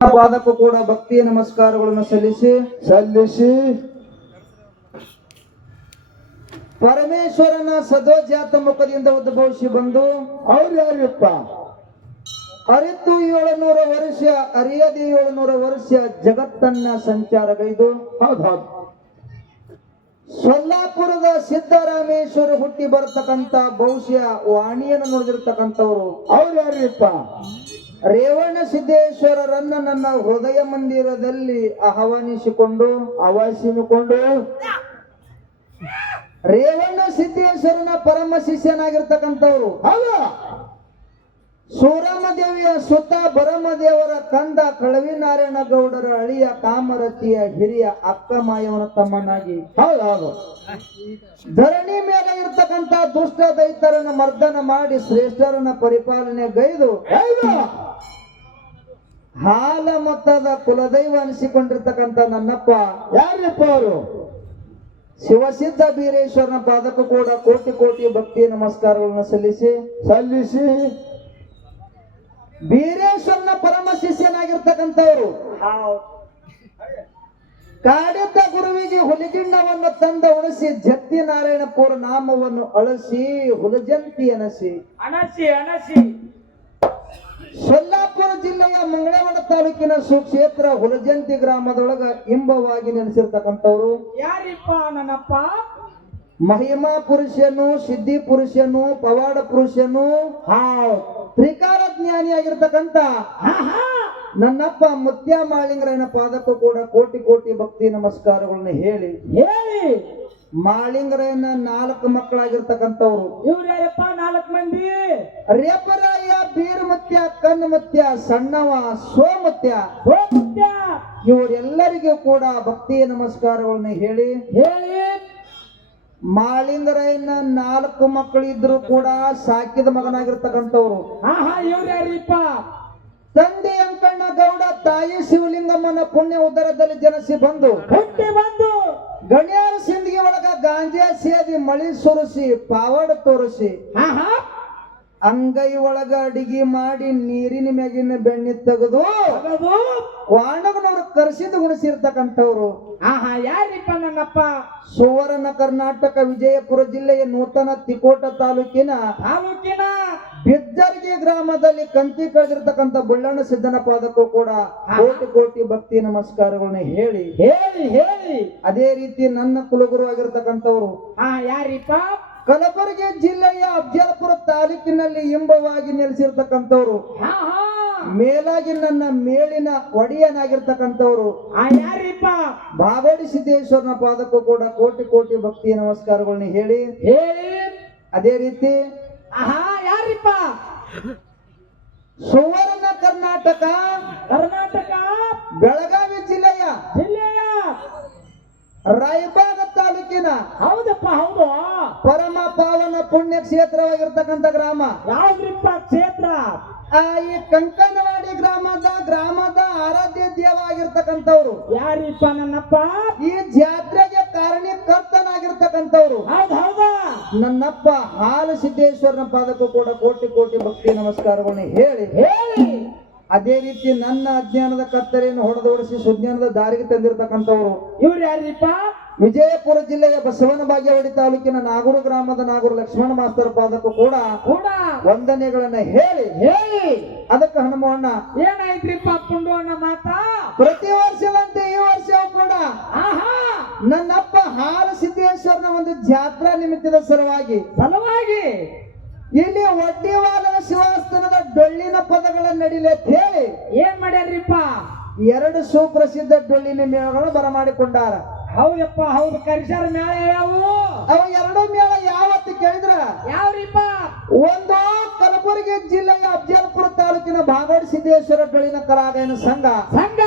ಪಾದಕ್ಕೂ ಕೂಡ ಭಕ್ತಿಯ ನಮಸ್ಕಾರಗಳನ್ನು ಸಲ್ಲಿಸಿ ಸಲ್ಲಿಸಿ ಪರಮೇಶ್ವರನ ಸದೋಜಾತ ಮುಖದಿಂದ ಉದ್ಭವಿಸಿ ಬಂದು ಅವ್ರು ಯಾರಿಪ್ಪ? ಅರಿತು ಏಳುನೂರ ವರ್ಷ ಅರಿಯದೆ ಏಳುನೂರ ವರ್ಷ ಜಗತ್ತನ್ನ ಸಂಚಾರಗೈದು. ಹೌದು ಹೌದು. ಸೊಲ್ಲಾಪುರದ ಸಿದ್ದರಾಮೇಶ್ವರ ಹುಟ್ಟಿ ಬರತಕ್ಕಂತ ಬಹುಶಃ ವಾಣಿಯನ್ನು ನುಡಿದಿರ್ತಕ್ಕಂಥವ್ರು. ಅವ್ರು ಯಾರಿಪ್ಪ? ರೇವಣ ಸಿದ್ದೇಶ್ವರರನ್ನ ನನ್ನ ಹೃದಯ ಮಂದಿರದಲ್ಲಿ ಆಹ್ವಾನಿಸಿಕೊಂಡು ಆವಾಸಿಸಿಕೊಂಡು ರೇವಣ್ಣ ಸಿದ್ದೇಶ್ವರನ ಪರಮ ಶಿಷ್ಯನಾಗಿರ್ತಕ್ಕಂಥವ್ರು. ಹೌದು. ಸೂರಮದೇವಿಯ ಸುತ್ತ ಬರಮದೇವರ ಕಂದ ಕಳವಿನಾರಾಯಣ ಗೌಡರ ಅಳಿಯ ಕಾಮರತಿಯ ಹಿರಿಯ ಅಕ್ಕ ಮಾಯವನ ತಮ್ಮನಾಗಿ. ಹೌದು ಧರಣಿ ಮೇಲೆ ಇರ್ತಕ್ಕಂತ ದುಷ್ಟ ದೈತರನ್ನ ಮರ್ದನ ಮಾಡಿ ಶ್ರೇಷ್ಠರನ್ನ ಪರಿಪಾಲನೆ ಗೈದು. ಹಾಲ ಮೊತ್ತದ ಕುಲದೈವ ಅನಿಸಿಕೊಂಡಿರ್ತಕ್ಕಂತ ನನ್ನಪ್ಪ. ಯಾರಪ್ಪ ಅವರು? ಶಿವಸಿದ್ಧ ಬೀರೇಶ್ವರನ ಪಾದಕ್ಕೂ ಕೂಡ ಕೋಟಿ ಕೋಟಿ ಭಕ್ತಿ ನಮಸ್ಕಾರಗಳನ್ನು ಸಲ್ಲಿಸಿ. ಸಲ್ಲಿಸಿ. ಬೀರೇಶ್ವರನ ಪರಮ ಶಿಷ್ಯನಾಗಿರ್ತಕ್ಕಂಥವ್ರು. ಕಾಡಿದ್ದ ಗುರುವಿಗೆ ಹುಲಿಗಿಂಡವನ್ನು ತಂದ ಉಣಿಸಿ ಜತ್ತಿ ನಾರಾಯಣಪುರ ನಾಮವನ್ನು ಅಳಸಿ ಹುಲಜಂತಿ ಅನಸಿ. ಅನಸಿ ಅನಸಿ. ಸೊಲ್ಲಾಪುರ ಜಿಲ್ಲೆಯ ಮಂಗಳವಾಡ ತಾಲೂಕಿನ ಸುಕ್ಷೇತ್ರ ಹುಲಜಂತಿ ಗ್ರಾಮದೊಳಗ ಇಂಬವಾಗಿ ನೆಲೆಸಿರ್ತಕ್ಕಂಥವ್ರು ಯಾರಿಪ್ಪ ನನ್ನಪ್ಪ? ಮಹಿಮಾ ಪುರುಷನು ಸಿದ್ಧಿ ಪುರುಷನು ಪವಾಡ ಪುರುಷನು ತ್ರಿಕಾರ ಜ್ಞಾನಿಯಾಗಿರ್ತಕ್ಕಂಥ ನನ್ನಪ್ಪ ಮುತ್ಯ ಮಾಳಿಂಗರಾಯನ ಪಾದಕ್ಕೂ ಕೂಡ ಕೋಟಿ ಕೋಟಿ ಭಕ್ತಿ ನಮಸ್ಕಾರಗಳನ್ನು ಹೇಳಿ. ಹೇಳಿ. ಮಾಳಿಂಗರಾಯನ ನಾಲ್ಕು ಮಕ್ಕಳಾಗಿರ್ತಕ್ಕಂಥವ್ರು. ಇವ್ರಪ್ಪ ಯಾರಪ್ಪ ನಾಲ್ಕು ಮಂದಿ? ರೇಪರಾಯ ಬೀರಮತ್ಯ ಕಣ್ಣಮತ್ಯ ಸಣ್ಣವ ಸೋಮತ್ಯ. ಸೋಮುತ್ಯ. ಇವರೆಲ್ಲರಿಗೂ ಕೂಡ ಭಕ್ತಿ ನಮಸ್ಕಾರಗಳನ್ನು ಹೇಳಿ. ಹೇಳಿ. ಮಾಳಿಂಗರಾಯನ ನಾಲ್ಕು ಮಕ್ಕಳು ಇದ್ರು ಕೂಡ ಸಾಕಿದ ಮಗನಾಗಿರ್ತಕ್ಕಂಥವ್ರು. ಹಾ ಹಾ ಇವ್ರು ಯಾರಿಪ್ಪ? ತಂದೆ ಅಂಕಣ್ಣ ಗೌಡ ತಾಯಿ ಶಿವಲಿಂಗಮ್ಮನ ಪುಣ್ಯ ಉದರದಲ್ಲಿ ಜನಿಸಿ ಬಂದು ಹುಟ್ಟಿ ಬಂದು. ಗಣ್ಯಾರ ಸಿಂದಗಿ ಒಳಗ ಗಾಂಜಾ ಸೇದಿ ಮಳಿ ಸುರಿಸಿ ಪಾವಡ ತೋರಿಸಿ. ಹಾ ಹಾ ಅಂಗೈ ಒಳಗ ಅಡಿಗೆ ಮಾಡಿ ನೀರಿನ ಮ್ಯಾಗಿನ ಬೆಣ್ಣೆ ತೆಗೆದು ವಾಣಗನವ್ರು ಕರೆಸಿದ್ದು ಗುಣಿಸಿರ್ತಕ್ಕಂಥವ್ರು. ಆಹಾ ಯಾರಿಪ್ಪ ನನ್ನಪ್ಪ? ಸುವರ್ಣ ಕರ್ನಾಟಕ ವಿಜಯಪುರ ಜಿಲ್ಲೆಯ ನೂತನ ತಿಕೋಟ ತಾಲೂಕಿನ ತಾಲೂಕಿನ ಬಿದ್ದರ್ಗಿ ಗ್ರಾಮದಲ್ಲಿ ಕಂತಿ ಕಳೆದಿರ್ತಕ್ಕಂಥ ಬುಳ್ಳಣ್ಣ ಸಿದ್ದನ ಪಾದಕ್ಕೂ ಕೂಡ ಕೋಟಿ ಕೋಟಿ ಭಕ್ತಿ ನಮಸ್ಕಾರಗಳನ್ನು ಹೇಳಿ. ಹೇಳಿ ಹೇಳಿ. ಅದೇ ರೀತಿ ನನ್ನ ಕುಲಗುರು ಆಗಿರ್ತಕ್ಕಂಥವ್ರು. ಹಾ ಯಾರಿಪ್ಪ? ಕಲಬುರಗಿ ಜಿಲ್ಲೆಯ ಅಫಜಲ್ಪುರ ತಾಲೂಕಿನಲ್ಲಿ ಇಂಬವಾಗಿ ನೆಲೆಸಿರ್ತಕ್ಕಂಥವ್ರು. ಮೇಲಾಗಿ ನನ್ನ ಮೇಲಿನ ಒಡೆಯನಾಗಿರ್ತಕ್ಕಂಥವ್ರು. ಬಾಗೋಡಿ ಸಿದ್ದೇಶ್ವರನ ಪಾದಕ್ಕೂ ಕೂಡ ಕೋಟಿ ಕೋಟಿ ಭಕ್ತಿ ನಮಸ್ಕಾರಗಳನ್ನ ಹೇಳಿ. ಹೇಳಿ. ಅದೇ ರೀತಿ ಯಾರಿಪ್ಪ? ಸುವರ್ಣ ಕರ್ನಾಟಕ ಕರ್ನಾಟಕ. ಬೆಳಗಾವಿ ಜಿಲ್ಲೆಯ ಜಿಲ್ಲೆಯ. ರಾಯಬಾಗ ತಾಲೂಕಿನ ಹೌದಪ್ಪ ಹೌದು. ಪಾವನ ಪುಣ್ಯ ಕ್ಷೇತ್ರವಾಗಿರ್ತಕ್ಕಂಥ ಗ್ರಾಮ. ಯಾವ್ದ್ರಿಪ್ಪ ಕ್ಷೇತ್ರ? ಆ ಈ ಕಂಕನವಾಡಿ ಗ್ರಾಮದ ಗ್ರಾಮದ ಆರಾಧ್ಯ ದೇವಾಗಿರ್ತಕ್ಕಂಥವ್ರು ಯಾರಿಪ್ಪ ನನ್ನಪ್ಪ? ಈ ಜಾತ್ರೆಗೆ ಕಾರಣೀಕರ್ತನಾಗಿರ್ತಕ್ಕಂಥವ್ರು. ಹೌದು ಹೌದಾ? ನನ್ನಪ್ಪ ಹಾಲು ಸಿದ್ದೇಶ್ವರನ ಪಾದಕ್ಕೂ ಕೂಡ ಕೋಟಿ ಕೋಟಿ ಭಕ್ತಿ ನಮಸ್ಕಾರವನ್ನು ಹೇಳಿ. ಹೇಳಿ. ಅದೇ ರೀತಿ ನನ್ನ ಅಜ್ಞಾನದ ಕತ್ತಲೆಯನ್ನು ಹೊಡೆದೋಡಿಸಿ ಸುಜ್ಞಾನದ ದಾರಿಗೆ ತಂದಿರತಕ್ಕಂಥವ್ರು. ಇವ್ರು ಯಾರಿಪ್ಪ? ವಿಜಯಪುರ ಜಿಲ್ಲೆಯ ಬಸವನ ಬಾಗೇವಾಡಿ ತಾಲೂಕಿನ ನಾಗೂರು ಗ್ರಾಮದ ನಾಗೂರು ಲಕ್ಷ್ಮಣ ಮಾಸ್ತರ ಪಾದಕ್ಕೂ ಕೂಡ ಕೂಡ. ವಂದನೆಗಳನ್ನ ಹೇಳಿ. ಹೇಳಿ. ಅದಕ್ಕೆ ಹನುಮಣ್ಣ ಏನಾಯ್ತ್ರಿಪ್ಪ ಪುಂಡು ಅಣ್ಣ ಮಾತಾ? ಪ್ರತಿ ವರ್ಷದಂತೆ ಈ ವರ್ಷವೂ ಕೂಡ ಆಹಾ. ನನ್ನಪ್ಪ ಹಾಲು ಸಿದ್ದೇಶ್ವರನ ಒಂದು ಜಾತ್ರಾ ನಿಮಿತ್ತದ ಸಲುವಾಗಿ ಸಲುವಾಗಿ. ಇಲ್ಲಿ ಒಡ್ಡಿವಾಲನ ಶಿವಾಸ್ತನದ ಡೊಳ್ಳಿನ ಪದಗಳ ನಡಿಲೆ ಅಂತ ಹೇಳಿ ಏನ್ ಮಾಡ್ಯಾರ್ರಿಪ್ಪ? ಎರಡು ಸುಪ್ರಸಿದ್ಧ ಡೊಳ್ಳಿನ ಮೇಳಗಳು ಬರಮಾಡಿಕೊಂಡಾರ. ಹೌದಪ್ಪ ಹೌದು. ಕರ್ಶರ ಮೇಳ ಯಾವು ಅವ ಎರಡು ಮೇಳ ಯಾವತ್ತು ಕೇಳಿದ್ರ? ಯಾವ್ರಿಪ್ಪ? ಒಂದು ಕಲಬುರಗಿ ಜಿಲ್ಲೆಯ ಅಫಜಲ್ಪುರ ತಾಲೂಕಿನ ಬಾಗೋಡಿ ಸಿದ್ದೇಶ್ವರ ಬೆಳಿನ ಕಲಾಗಾಯನ ಸಂಘ. ಸಂಘ?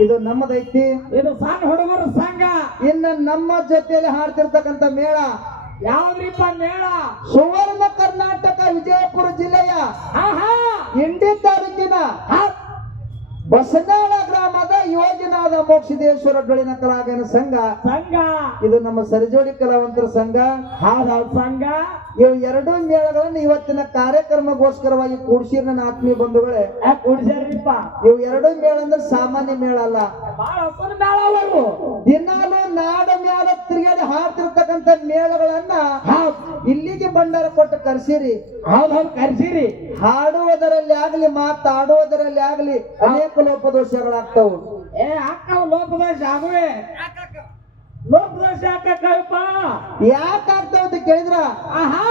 ಇದು ನಮ್ಮದೈತಿ. ಇದು ಸಣ್ಣ ಹುಡುಗರ ಸಂಘ. ಇನ್ನು ನಮ್ಮ ಜೊತೆಯಲ್ಲಿ ಹಾಡ್ತಿರ್ತಕ್ಕಂಥ ಮೇಳ. ಯಾವ್ರಿಪ್ಪ ಮೇಳ? ಸುವರ್ಣ ಕರ್ನಾಟಕ ವಿಜಯಪುರ ಜಿಲ್ಲೆಯ ಆಹಾ! ಇಂಡಿ ತಾಲೂಕಿನ ಹಾ, ಬಸನಾಳ ಗ್ರಾಮದ ಯೋಜನಾದ ಮೋಕ್ಷದೇಶ್ವರ ಬೆಳಿನ ಕಲಾಗನ ಸಂಘ. ಸಂಘ. ಇದು ನಮ್ಮ ಸರಿಜೋಡಿ ಕಲಾವಂತರ ಸಂಘ. ಹೌದೌದು ಸಂಘ. ಇವು ಎರಡು ಮೇಳಗಳನ್ನು ಇವತ್ತಿನ ಕಾರ್ಯಕ್ರಮಗೋಸ್ಕರವಾಗಿ ಕೂಡಿಸಿರ ನನ್ನ ಆತ್ಮೀಯ ಬಂಧುಗಳೇ. ಕುಡಿಸ್ಯಾರಿಪ್ಪ ಇವು ಎರಡು ಮೇಳ ಅಂದ್ರೆ ಸಾಮಾನ್ಯ ಮೇಳ ಅಲ್ಲ. ದಿನಾಲು ನಾಡ ಮೇಳ ತಿರುಗಾಡಿ ಹಾಡ್ತಿರ್ತಕ್ಕಂತ ಮೇಳಗಳನ್ನ ಇಲ್ಲಿಗೆ ಭಂಡಾರ ಕೊಟ್ಟು ಕರ್ಸಿರಿ. ಹೌದು ಕರ್ಸಿರಿ. ಹಾಡುವುದರಲ್ಲಿ ಆಗ್ಲಿ ಮಾತಾಡುವುದರಲ್ಲಿ ಆಗ್ಲಿ ಅನೇಕ ಲೋಪದೋಷಗಳಾಗ್ತವು. ಏ ಅಕ್ಕ ಲೋಪದೋಷ ಆಗುವೆ ಲೋಪದೋಷ ಯಾಕಪ್ಪ ಯಾಕಾಗ್ತಾವ ಅಂತ ಕೇಳಿದ್ರ? ಆಹಾ.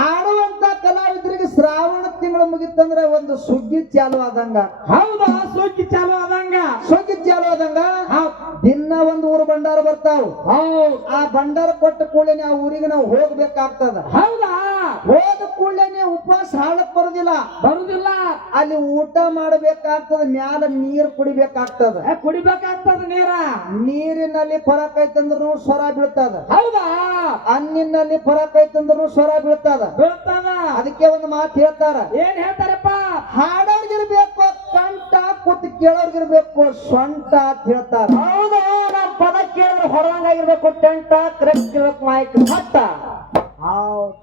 ಹಾಡುವಂತ ಕಲಾವಿದರಿಗೆ ಶ್ರಾವಣ ತಿಂಗಳು ಮುಗಿತಂದ್ರೆ ಒಂದು ಸುಗ್ಗಿ ಚಾಲು ಆದಂಗ. ಹೌದಾ ಸುಗ್ಗಿ ಚಾಲು ಆದಂಗ? ಸುಗ್ಗಿ ಚಾಲು ಆದಂಗ? ದಿನ ಒಂದು ಊರು ಭಂಡಾರ ಬರ್ತಾವ. ಹೌದು. ಆ ಭಂಡಾರ ಕೊಟ್ಟ ಕೂಡಲೇ ಆ ಊರಿಗೆ ನಾವು ಹೋಗ್ಬೇಕಾಗ್ತದ. ಹೌದಾ? ಹೋದ ಕೂಡಲೇ ಉಪವಾಸ ಹಾಳಕ್ ಬರುದಿಲ್ಲ. ಬರುದಿಲ್ಲ. ಅಲ್ಲಿ ಊಟ ಮಾಡಬೇಕಾಗ್ತದ ಮ್ಯಾಲ ನೀರ್ ಕುಡಿಬೇಕಾಗ್ತದ. ಕುಡಿಬೇಕಾಗ್ತದ ನೀರ. ನೀರಿನಲ್ಲಿ ಫರಕ್ ಐತಂದ್ರು ಸ್ವರ ಬೀಳ್ತದ. ಹೌದಾ? ಅನ್ನಿನಲ್ಲಿ ಫರಕ್ ಐತಂದ್ರು ಸ್ವರ ಬೀಳ್ತದ. ಬೀಳ್ತದ. ಅದಕ್ಕೆ ಒಂದು ಮಾತು ಹೇಳ್ತಾರ. ಏನ್ ಹೇಳ್ತಾರಪ್ಪ? ಹಾಡೋರ್ಗಿರ್ಬೇಕು ಕಂಟ ಕೂತ್ ಕೇಳೋರ್ಗಿರ್ಬೇಕು ಸೊಂಟ ಅಂತ ಹೇಳ್ತಾರ. ಹೌದಾ ನಮ್ ಪದ ಕೇಳಿದ್ರೆ ಹೊರಂಗಾಗಿರ್ಬೇಕು ಟೆಂಟ ಕರೆಕ್ಟ್ ಇರ್ಬೇಕು ಮಾಹಿತಿ ಹತ್ತ ಹೌದ್.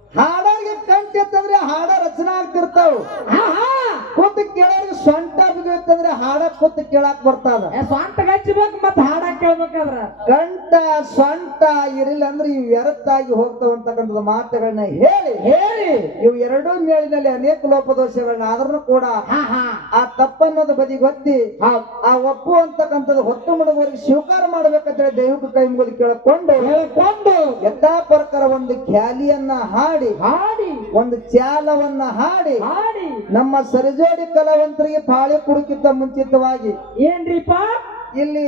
ಹಾಡೋರ್ಗೆ ಇತ್ತಂದ್ರೆ ಹಾಡ ರಚನೆ ಆಗ್ತಿರ್ತಾವ. ಹಾ ಕೂತ್ ಕೇಳೋರ್ಗೆ ಸೊಂಟ ಬಿಗಿತ್ತಂದ್ರೆ ಹಾಡ ಕೂತ್ ಕೇಳಾಕ್ ಬರ್ತದ. ಸ್ವಂತ ಗಚ್ಚಬೇಕು ಮತ್ತ ಹಾಡ ಕೇಳ್ಬೇಕಾದ್ರ? ಕಂಠ ಸ್ವಂತ ಇರಲಿಲ್ಲ ಅಂದ್ರೆ ಇವು ವ್ಯರ್ಥಾಗಿ ಹೋಗ್ತಾವಂತಕ್ಕಂಥದ್ದು ಮಾತುಗಳನ್ನ ಹೇಳಿ. ಹೇಳಿ. ಇವು ಎರಡೂ ಮೇಲಿನಲ್ಲಿ ಅನೇಕ ಲೋಪದೋಷಗಳನ್ನ ಆದ್ರೂ ಕೂಡ ಆ ತಪ್ಪನ್ನೋದು ಬದಿ ಗೊತ್ತಿ ಆ ಒಪ್ಪು ಅಂತಕ್ಕಂಥದ್ದು ಹೊತ್ತು ಮುಳುಗುವವರಿಗೆ ಸ್ವೀಕಾರ ಮಾಡ್ಬೇಕಂತೇಳಿ ದೈವಕ್ಕೆ ಕೈ ಮುಗಿದು ಕೇಳಿಕೊಂಡು ಹೇಳ್ಕೊಂಡು ಯಥಾ ಪ್ರಕಾರ ಒಂದು ಖ್ಯಾಲಿಯನ್ನ ಹಾಡಿ ಹಾಡಿ. ಒಂದು ಚಾಲವನ್ನ ಹಾಡಿ ಹಾಡಿ. ನಮ್ಮ ಸರಿಜೋಡಿ ಕಲಾವಂತರಿಗೆ ಪಾಳಿ ಕುಡುಕಿದ್ದ ಮುಂಚಿತವಾಗಿ ಏನ್ರಿಪ್ಪ? ಇಲ್ಲಿ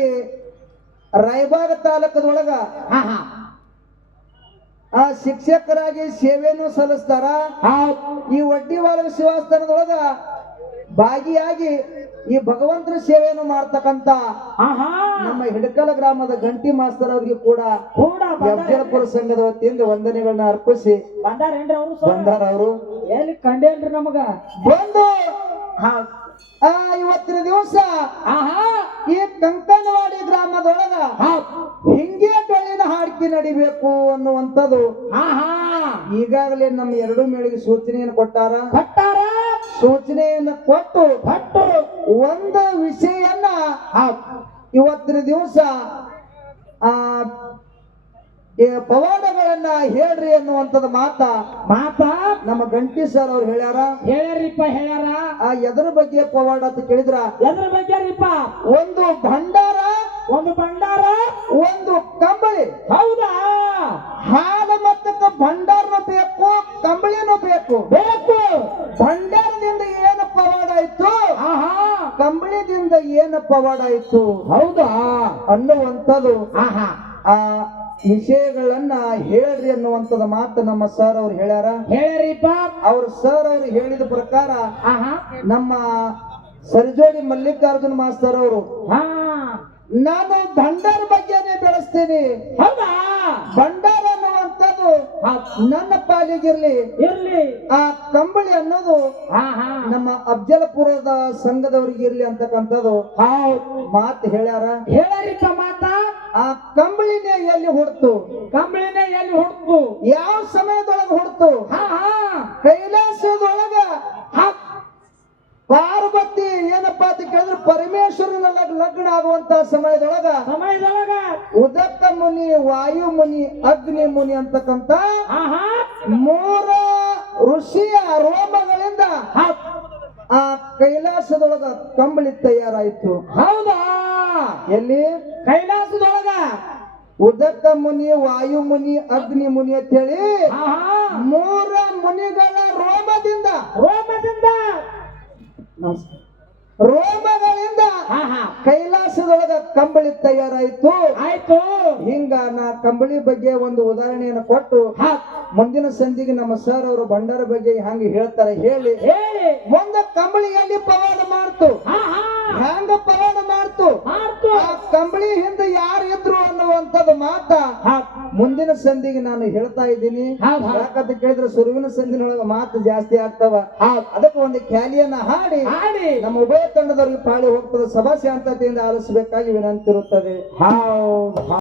ರಾಯಬಾಗ ತಾಲೂಕದೊಳಗ ಆ ಶಿಕ್ಷಕರಾಗಿ ಸೇವೆಯನ್ನು ಸಲ್ಲಿಸ್ತಾರ. ಈ ಒಡ್ಡಿವಾಲ ಶಿವಾಸ್ಥಾನದೊಳಗ ಭಾಗಿಯಾಗಿ ಈ ಭಗವಂತನ ಸೇವೆಯನ್ನು ಮಾಡ್ತಕ್ಕಂತ ನಮ್ಮ ಹಿಡಕಲ ಗ್ರಾಮದ ಗಂಟಿ ಮಾಸ್ತರ್ ಅವರಿಗೆ ಕೂಡ ಅಫ್ಜಲ್ಪುರ ಸಂಘದ ವತಿಯಿಂದ ವಂದನೆಗಳನ್ನ ಅರ್ಪಿಸಿ? ಬಂದಾರ ಅವರು. ಎಲ್ಲಿ ಕಂಡೇನ್ರಿ ನಮಗ? ಬಂದು ಇವತ್ತಿನ ದಿವಸ ಆಹಾ. ಈ ಕಂಕನವಾಡಿ ಗ್ರಾಮದೊಳಗ ಹಿಂಗೆ ಡೊಳ್ಳಿನ ಹಾಡ್ಕಿ ನಡಿಬೇಕು ಅನ್ನುವಂಥದ್ದು. ಆಹಾ. ಈಗಾಗಲೇ ನಮ್ಮ ಎರಡು ಮೇಳಿಗೆ ಸೂಚನೆಯನ್ನು ಕೊಟ್ಟಾರ. ಕೊಟ್ಟಾರ? ಸೂಚನೆಯನ್ನು ಕೊಟ್ಟು ಭಟ್ಟು ಒಂದು ವಿಷಯನ್ನ ಇವತ್ತಿನ ದಿವಸ ಆ ಈ ಪವಾಡಗಳನ್ನ ಹೇಳ್ರಿ ಅನ್ನುವಂಥದ್ದು ಮಾತ. ಮಾತಾ? ನಮ್ಮ ಗಂಟಿ ಸರ್ ಅವ್ರು ಹೇಳ್ಯಾರ ಹೇಳ್ಯಾರಿಪ್ಪ ಹೇಳ್ಯಾರ? ಆ ಎದ್ರ ಬಗ್ಗೆ ಪವಾಡ ಅಂತ ಕೇಳಿದ್ರ? ಎದ್ರ ಬಗ್ಗೆ ರೀಪ ಒಂದು ಭಂಡಾರ ಒಂದು ಭಂಡಾರ? ಒಂದು ಕಂಬಳಿ. ಹೌದಾ? ಹಾಲು ಮತ್ತ ಭಂಡಾರನು ಬೇಕು ಕಂಬಳಿನೂ ಬೇಕು. ಬೇಕು. ಭಂಡಾರದಿಂದ ಏನು ಪವಾಡ ಇತ್ತು ಆಹಾ. ಕಂಬಳಿದಿಂದ ಏನು ಪವಾಡ ಇತ್ತು ಹೌದಾ? ಅನ್ನುವಂಥದ್ದು. ಆಹಾ. ಆ ವಿಷಯಗಳನ್ನ ಹೇಳ್ರಿ ಅನ್ನುವಂಥದ ಮಾತು ನಮ್ಮ ಸರ್ ಅವ್ರು ಹೇಳ್ಯಾರ. ಹೇಳ್ಯಾರಿಪ್ಪ ಅವ್ರ ಸರ್ ಅವ್ರು ಹೇಳಿದ ಪ್ರಕಾರ ನಮ್ಮ ಸರ್ಜೋಡಿ ಮಲ್ಲಿಕಾರ್ಜುನ್ ಮಾಸ್ತರ್ ಅವರು ನಾನು ಭಂಡಾರ ಬಗ್ಗೆನೇ ಬೆಳೆಸ್ತೀನಿ. ಹೌದಾ? ಭಂಡಾರ ಅನ್ನುವಂಥದ್ದು. ನನ್ನ ಪಾಲಿಗಿರ್ಲಿ. ಇರ್ಲಿ. ಆ ಕಂಬಳಿ ಅನ್ನೋದು ನಮ್ಮ ಅಫ್ಜಲಪುರದ ಸಂಘದವ್ರಿಗೆ ಇರ್ಲಿ ಅಂತಕ್ಕಂಥದ್ದು. ಮಾತು ಹೇಳ್ಯಾರ. ಹೇಳ್ಯಾರಿಪ್ಪ ಮಾತಾ. ಆ ಕಂಬಳಿನೇ ಎಲ್ಲಿ ಹುಡ್ತು? ಕಂಬಳಿನೇ ಎಲ್ಲಿ ಹುಡ್ತು? ಯಾವ ಸಮಯದೊಳಗೆ ಹುಡ್ತು? ಹಾ ಹಾ. ಕೈಲಾಸದೊಳಗ. ಪಾರ್ವತಿ ಏನಪ್ಪಾ ಅಂತ ಕೇಳಿದ್ರೆ ಪರಮೇಶ್ವರನ ಲಗ್- ಲಗ್ನ ಆಗುವಂತ ಸಮಯದೊಳಗ. ಸಮಯದೊಳಗ. ಉದಕ ಮುನಿ ವಾಯು ಮುನಿ ಅಗ್ನಿ ಮುನಿ ಅಂತಕ್ಕಂತ ಮೂರ ಋಷಿಯ ರೋಮಗಳಿಂದ. ಆ ಕೈಲಾಸದೊಳಗ ಕಂಬಳಿ ತಯಾರಾಯ್ತು. ಹೌದಾ? ಎಲ್ಲಿ? ಕೈಲಾಸದೊಳಗ. ಉದಕ್ಕ ಮುನಿ ವಾಯು ಮುನಿ ಅಗ್ನಿ ಮುನಿ ಅಂತ ಹೇಳಿ ಆಹಾ. ಮೂರ ಮುನಿಗಳ ರೋಮದಿಂದ. ರೋಮದಿಂದ. ನಮಸ್ಕಾರ. ಕೈಲಾಸದೊಳಗ ಕಂಬಳಿ ತಯಾರಾಯ್ತು. ಆಯ್ತು. ಹಿಂಗ ನಾ ಕಂಬಳಿ ಬಗ್ಗೆ ಒಂದು ಉದಾಹರಣೆಯನ್ನು ಕೊಟ್ಟು. ಮುಂದಿನ ಸಂಧಿಗೆ ನಮ್ಮ ಸರ್ ಅವರು ಭಂಡಾರ ಬಗ್ಗೆ ಹಂಗ ಹೇಳ್ತಾರೆ ಹೇಳಿ. ಹೇಳಿ. ಮುಂದೆ ಕಂಬಳಿ ಎಲ್ಲಿ ಪವಾಡ ಮಾಡ್ತು? ಹ್ಯಾಂಗ ಪವಾಡ ಮಾಡ್ತು. ಆ ಕಂಬಳಿ ಹಿಂದೆ ಯಾರು ಇದ್ರು ಅನ್ನುವಂಥದ್ದು ಮಾತ. ಮುಂದಿನ ಸಂಧಿಗೆ ನಾನು ಹೇಳ್ತಾ ಇದ್ದೀನಿ. ಯಾಕಂತ ಕೇಳಿದ್ರೆ ಸುರುವಿನ ಸಂಧಿನೊಳಗ ಮಾತು ಜಾಸ್ತಿ ಆಗ್ತಾವ. ಅದಕ್ಕೆ ಒಂದು ಖ್ಯಾಲಿಯನ್ನ ಹಾಡಿ. ಆಡಿ ನಮ್ಮ ಉಭಯ ತಂಡದವರಿಗೆ ಪಾಳಿ ಹೋಗ್ತದೆ. ಸಭಾ ಶಾಂತತೆಯಿಂದ ಆಲಿಸಬೇಕಾಗಿ ವಿನಂತಿ ಇರುತ್ತದೆ ಹೌದ್.